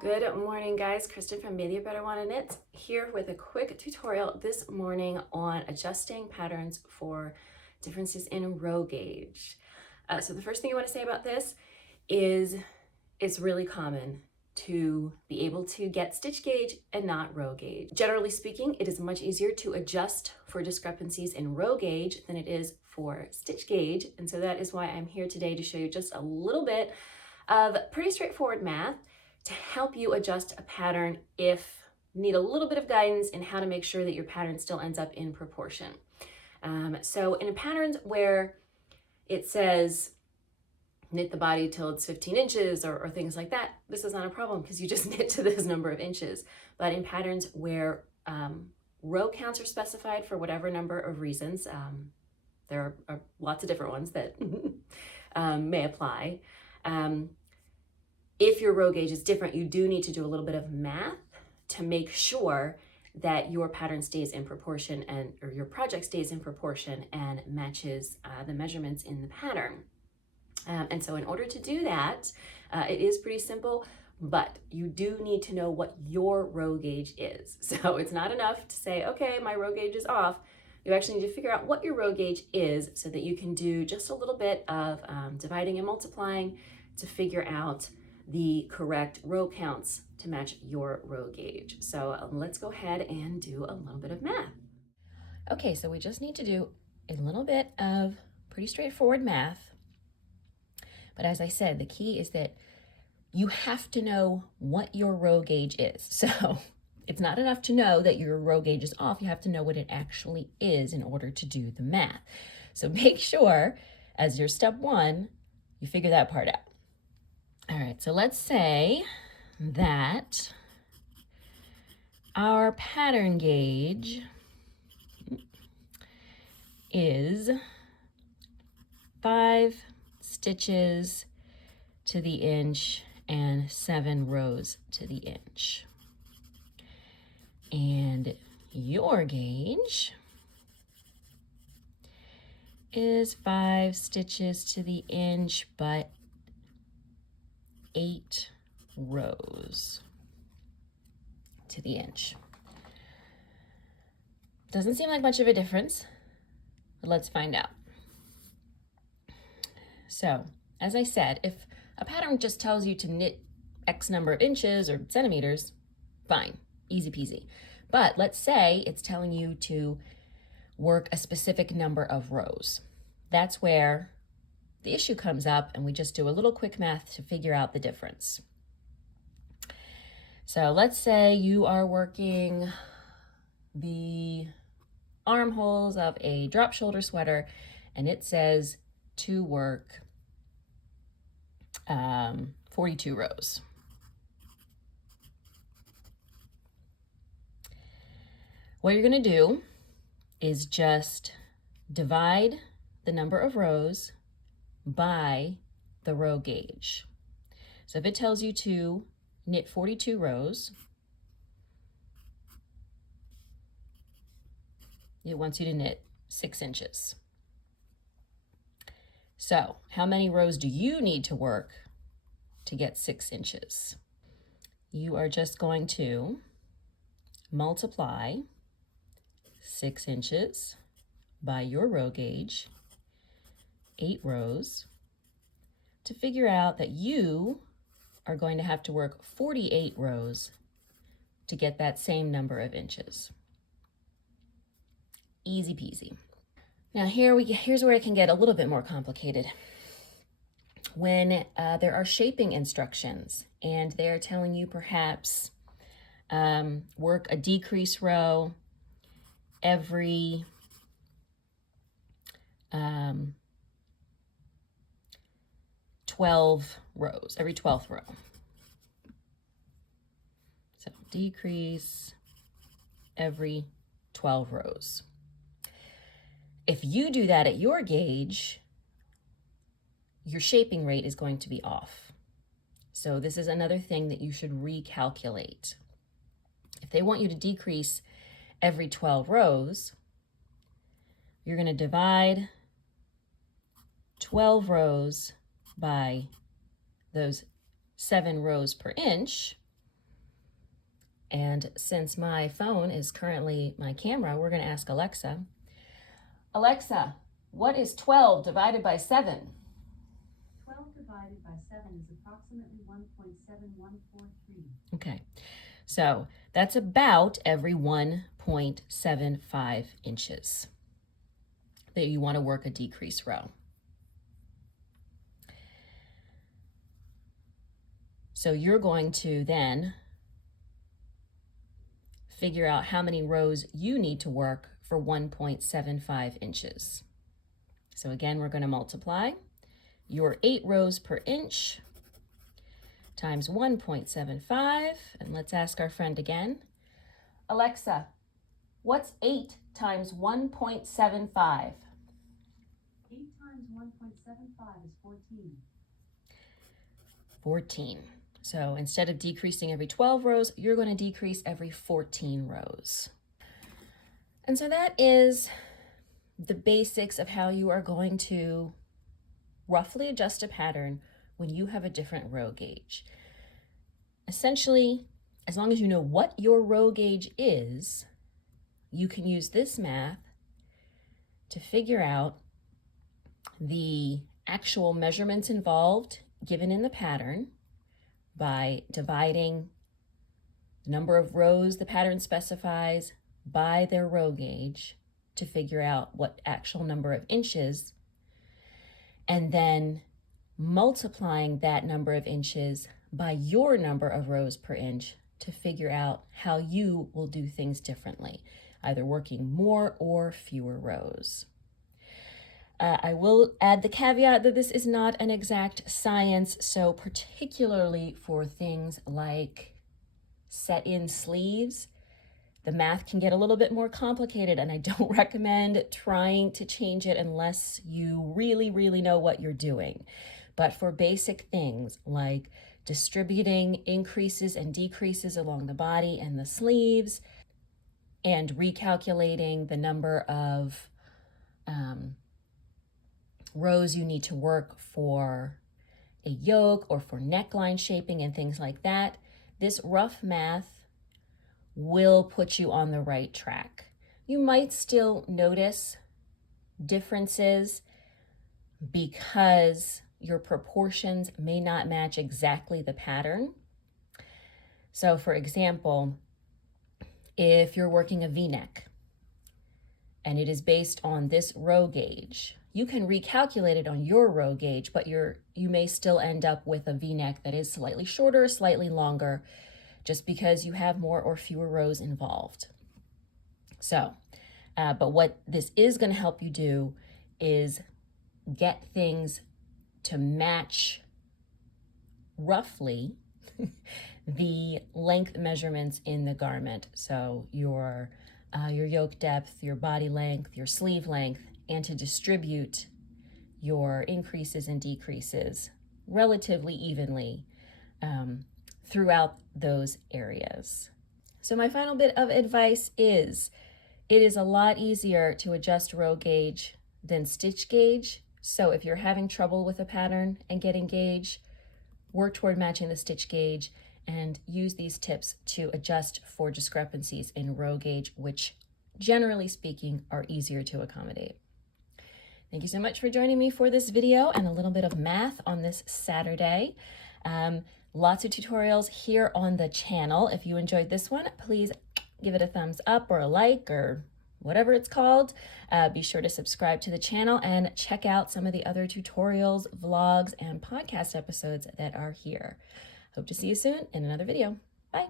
Good morning, guys. Kristen from Maybe a Better Wanna Knit here with a quick tutorial this morning on adjusting patterns for differences in row gauge. So the first thing I want to say about this is it's really common to be able to get stitch gauge and not row gauge. Generally speaking, it is much easier to adjust for discrepancies in row gauge than it is for stitch gauge. And so that is why I'm here today to show you just a little bit of pretty straightforward math to help you adjust a pattern if you need a little bit of guidance in how to make sure that your pattern still ends up in proportion. So in patterns where it says knit the body till it's 15 inches or things like that, this is not a problem because you just knit to this number of inches. But in patterns where row counts are specified for whatever number of reasons, there are lots of different ones that may apply. If your row gauge is different, you do need to do a little bit of math to make sure that your pattern stays in proportion or your project stays in proportion and matches the measurements in the pattern. And so in order to do that, it is pretty simple, but you do need to know what your row gauge is. So it's not enough to say, okay, my row gauge is off. You actually need to figure out what your row gauge is so that you can do just a little bit of dividing and multiplying to figure out the correct row counts to match your row gauge. So let's go ahead and do a little bit of math. Okay, so we just need to do a little bit of pretty straightforward math. But as I said, the key is that you have to know what your row gauge is. So it's not enough to know that your row gauge is off. You have to know what it actually is in order to do the math. So make sure, as your step one, you figure that part out. All right, so let's say that our pattern gauge is 5 stitches to the inch and 7 rows to the inch. And your gauge is 5 stitches to the inch, but 8 rows to the inch. Doesn't seem like much of a difference, but let's find out. So, as I said, if a pattern just tells you to knit X number of inches or centimeters, fine, easy peasy. But let's say it's telling you to work a specific number of rows. That's where the issue comes up, and we just do a little quick math to figure out the difference. So let's say you are working the armholes of a drop shoulder sweater, and it says to work 42 rows. What you're going to do is just divide the number of rows by the row gauge. So if it tells you to knit 42 rows, it wants you to knit 6 inches. So how many rows do you need to work to get 6 inches? You are just going to multiply 6 inches by your row gauge, 8 rows, to figure out that you are going to have to work 48 rows to get that same number of inches. Easy peasy. Now here's where it can get a little bit more complicated. When there are shaping instructions and they're telling you perhaps work a decrease row every 12 rows, every 12th row. So decrease every 12 rows. If you do that at your gauge, your shaping rate is going to be off. So this is another thing that you should recalculate. If they want you to decrease every 12 rows, you're going to divide 12 rows by those 7 rows per inch, And since my phone is currently my camera, we're going to ask Alexa. Alexa, what is 12 divided by 7? 12 divided by 7 is approximately 1.7143. Okay, so that's about every 1.75 inches that you want to work a decrease row. So you're going to then figure out how many rows you need to work for 1.75 inches. So again, we're going to multiply your 8 rows per inch times 1.75, and let's ask our friend again. Alexa, what's 8 times 1.75? 8 times 1.75 is 14. 14. So instead of decreasing every 12 rows, you're going to decrease every 14 rows. And so that is the basics of how you are going to roughly adjust a pattern when you have a different row gauge. Essentially, as long as you know what your row gauge is, you can use this math to figure out the actual measurements involved given in the pattern by dividing the number of rows the pattern specifies by their row gauge to figure out what actual number of inches, and then multiplying that number of inches by your number of rows per inch to figure out how you will do things differently, either working more or fewer rows. I will add the caveat that this is not an exact science, so particularly for things like set-in sleeves, the math can get a little bit more complicated, and I don't recommend trying to change it unless you really, really know what you're doing. But for basic things like distributing increases and decreases along the body and the sleeves, and recalculating the number of rows you need to work for a yoke or for neckline shaping and things like that, this rough math will put you on the right track. You might still notice differences because your proportions may not match exactly the pattern. So for example, if you're working a V-neck and it is based on this row gauge, you can recalculate it on your row gauge, but you may still end up with a V-neck that is slightly shorter, slightly longer, just because you have more or fewer rows involved. So, but what this is going to help you do is get things to match roughly the length measurements in the garment. So your yoke depth, your body length, your sleeve length, and to distribute your increases and decreases relatively evenly throughout those areas. So my final bit of advice is, it is a lot easier to adjust row gauge than stitch gauge. So if you're having trouble with a pattern and getting gauge, work toward matching the stitch gauge and use these tips to adjust for discrepancies in row gauge, which generally speaking are easier to accommodate. Thank you so much for joining me for this video and a little bit of math on this Saturday. Lots of tutorials here on the channel. If you enjoyed this one, please give it a thumbs up or a like or whatever it's called. Be sure to subscribe to the channel and check out some of the other tutorials, vlogs, and podcast episodes that are here. Hope to see you soon in another video. Bye.